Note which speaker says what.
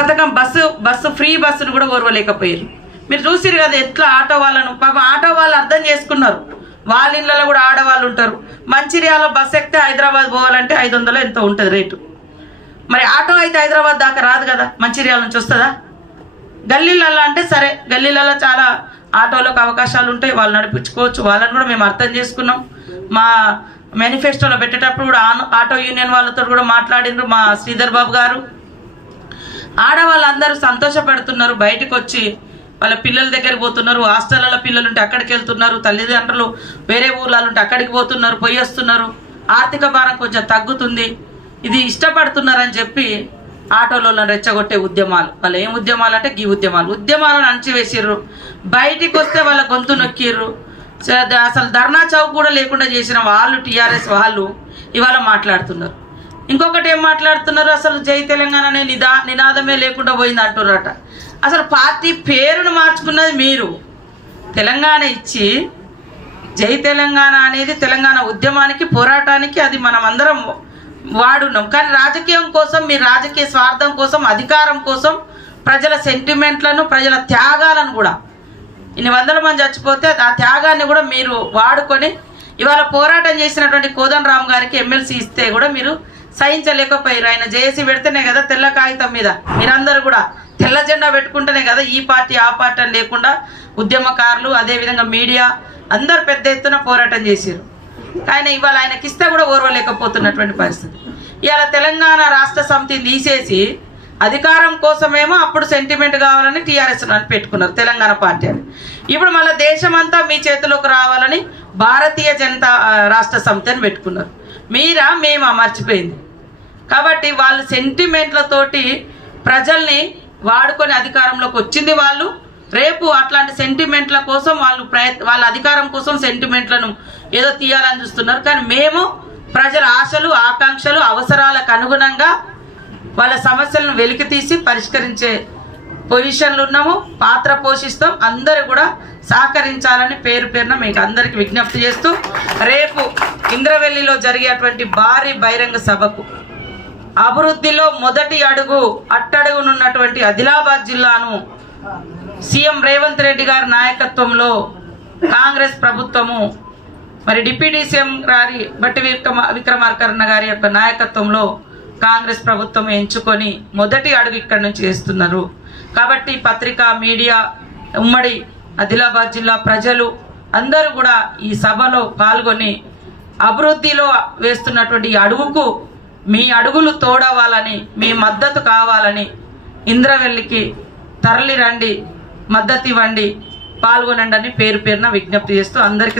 Speaker 1: పథకం bus bus free బస్సును కూడా ఓర్వలేకపోయారు. మీరు చూసిరు కదా ఎట్లా ఆటో వాళ్ళను. పాపం ఆటో వాళ్ళు అర్థం చేసుకున్నారు. వాళ్ళ ఇళ్ళలో కూడా ఆడవాళ్ళు ఉంటారు. మంచిర్యాల బస్సు ఎక్కితే హైదరాబాద్ పోవాలంటే ఐదు వందలు ఎంతో ఉంటుంది రేటు. మరి ఆటో అయితే హైదరాబాద్ దాకా రాదు కదా? మంచిర్యాల నుంచి వస్తుందా? గల్లీలలో అంటే సరే గల్లీలలో చాలా ఆటోలకు అవకాశాలు ఉంటాయి. వాళ్ళు నడిపించుకోవచ్చు. వాళ్ళని కూడా మేము అర్థం చేసుకున్నాం. మా మేనిఫెస్టోలో పెట్టేటప్పుడు కూడా ఆటో యూనియన్ వాళ్ళతో కూడా మాట్లాడినారు మా శ్రీధర్ బాబు గారు. ఆడవాళ్ళందరూ సంతోషపడుతున్నారు బయటకు వచ్చి వాళ్ళ పిల్లల దగ్గరికి పోతున్నారు హాస్టళ్ళ పిల్లలు ఉంటే అక్కడికి వెళ్తున్నారు తల్లిదండ్రులు వేరే ఊర్లలో ఉంటే అక్కడికి పోతున్నారు పోయి వస్తున్నారు ఆర్థిక భారం కొంచెం తగ్గుతుంది. ఇది ఇష్టపడుతున్నారని చెప్పి ఆటోలలో రెచ్చగొట్టే ఉద్యమాలు. వాళ్ళు ఏం ఉద్యమాలు అంటే గీ ఉద్యమాలు. ఉద్యమాలను అణచివేసిర్రు. బయటికి వస్తే వాళ్ళ గొంతు నొక్కిర్రు. అసలు ధర్నా చౌక్ కూడా లేకుండా చేసిన వాళ్ళు టీఆర్ఎస్ వాళ్ళు ఇవాళ మాట్లాడుతున్నారు. ఇంకొకటి ఏం మాట్లాడుతున్నారు? అసలు జై తెలంగాణ అనే నిదా నినాదమే లేకుండా పోయింది అంటున్నారట అసలు పార్టీ పేరును మార్చుకున్నది మీరు. తెలంగాణ ఇచ్చి జై తెలంగాణ అనేది తెలంగాణ ఉద్యమానికి పోరాటానికి అది మనం అందరం వాడున్నాం. కానీ రాజకీయం కోసం మీ రాజకీయ స్వార్థం కోసం అధికారం కోసం ప్రజల సెంటిమెంట్లను ప్రజల త్యాగాలను కూడా ఇన్ని వందల మంది చచ్చిపోతే ఆ త్యాగాన్ని కూడా మీరు వాడుకొని ఇవాళ పోరాటం చేసినటువంటి కోదండరామ్ గారికి ఎమ్మెల్సీ ఇస్తే కూడా మీరు సహించలేకపోయారు. ఆయన జేఏసీ పెడితేనే కదా తెల్ల కాగితం మీద. మీరందరూ కూడా తెల్ల జెండా పెట్టుకుంటేనే కదా ఈ పార్టీ ఆ పార్టీ అని లేకుండా ఉద్యమకారులు అదేవిధంగా మీడియా అందరు పెద్ద ఎత్తున పోరాటం చేశారు. ఆయన ఇవాళ ఆయనకి ఇస్తే కూడా ఓర్వలేకపోతున్నటువంటి పరిస్థితి. ఇవాళ తెలంగాణ రాష్ట్ర సమితిని తీసేసి అధికారం కోసమేమో అప్పుడు సెంటిమెంట్ కావాలని టీఆర్ఎస్ అని పెట్టుకున్నారు తెలంగాణ పార్టీ అని. ఇప్పుడు మళ్ళీ దేశమంతా మీ చేతిలోకి రావాలని భారతీయ జనతా రాష్ట్ర సమితిని పెట్టుకున్నారు. మీరా మేము? మర్చిపోయింది. కాబట్టి వాళ్ళు సెంటిమెంట్లతోటి ప్రజల్ని వాడుకొని అధికారంలోకి వచ్చింది వాళ్ళు. రేపు అట్లాంటి సెంటిమెంట్ల కోసం వాళ్ళు ప్రయత్ వాళ్ళ అధికారం కోసం సెంటిమెంట్లను ఏదో తీయాలని చూస్తున్నారు. కానీ మేము ప్రజల ఆశలు ఆకాంక్షలు అవసరాలకు అనుగుణంగా వాళ్ళ సమస్యలను వెలికి తీసి పరిష్కరించే పొజిషన్లు ఉన్నాము. పాత్ర పోషిస్తాం. అందరూ కూడా సహకరించాలని పేరు పేరున మీకు అందరికి విజ్ఞప్తి చేస్తూ రేపు ఇంద్రవెల్లిలో జరిగేటువంటి భారీ బహిరంగ సభకు అభివృద్ధిలో మొదటి అడుగు అట్టడుగునున్నటువంటి ఆదిలాబాద్ జిల్లాను సీఎం రేవంత్ రెడ్డి గారి నాయకత్వంలో కాంగ్రెస్ ప్రభుత్వము మరి డిప్యూటీ సీఎం గారి బట్టి విక్రమ విక్రమార్కరణ గారి యొక్క నాయకత్వంలో కాంగ్రెస్ ప్రభుత్వం ఎంచుకొని మొదటి అడుగు ఇక్కడి నుంచి వేస్తున్నారు. కాబట్టి పత్రిక మీడియా ఉమ్మడి ఆదిలాబాద్ జిల్లా ప్రజలు అందరూ కూడా ఈ సభలో పాల్గొని అభివృద్ధిలో వేస్తున్నటువంటి అడుగుకు మీ అడుగులు తోడవాలని మీ మద్దతు కావాలని ఇంద్రవెల్లికి తరలిరండి మద్దతు ఇవ్వండి పాల్గొనండి అని పేరు పేరున విజ్ఞప్తి చేస్తూ అందరికీ